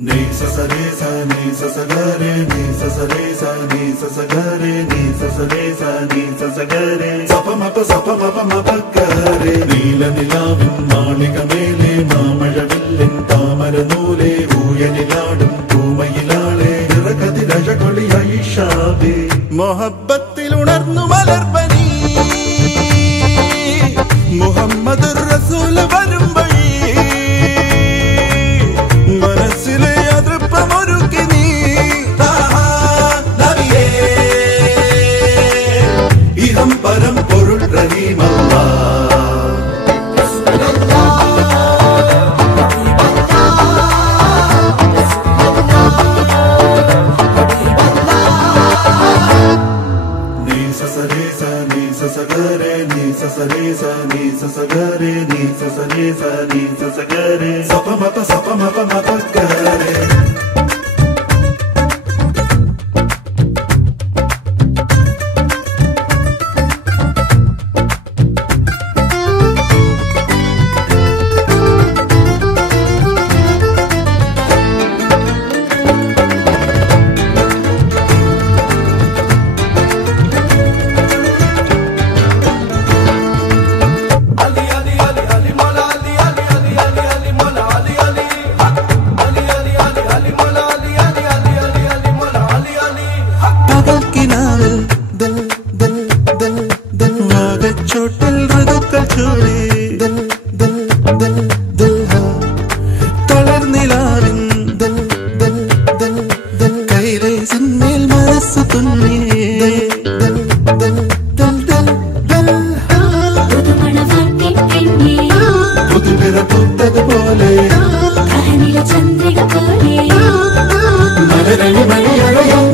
Ni sa sa re sa ni sa sa ga re ni sa sa re sa ni sa sa ga re ni sa sa re sa ni sa sa ga re sa pa ma pa ga re നീല നിലാവിൻ മാളികമേലെ മാമഴവില്ലിൻ താമരനൂലെ ഊയനിലാടും പൂമയിലാളെ നിറകതിരഴകൊളിയായി ഷാബി മൊഹബ്ബത്തിൽ ഉണർന്നു മലർപ്പനി മുഹമ്മദ് റസൂൽ വരും വഴി മനസ്സിലെ അതൃപ്പമൊരുക്കി നീ നബിയേ ഇഹം പരം പൊരുൾ റഹീമല്ലാ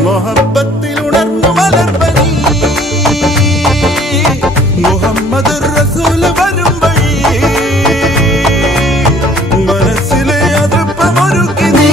മൊഹബ്ബത്തിൽ ഉണർന്നു മലർപ്പനി മുഹമ്മദ് റസൂൽ വരും വഴി മനസ്സിലെ അതൃപ്പമൊരുക്കി നീ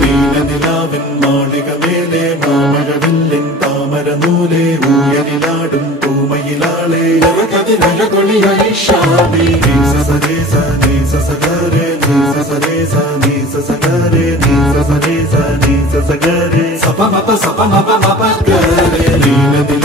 നീല നിലാവിൻ മാളികമേലെ മാമഴവില്ലിൻ താമരനൂലെ ഊയനിലാടും പൂമയിലാളെ നിറകതിരഴകൊളിയായി ഷാബി നീ സ സ re sa ni sa sa ga re ni sa sa re sa ni sa sa ga re ni sa sa re sa ni sa sa ga re sa pa ma pa ga re നീല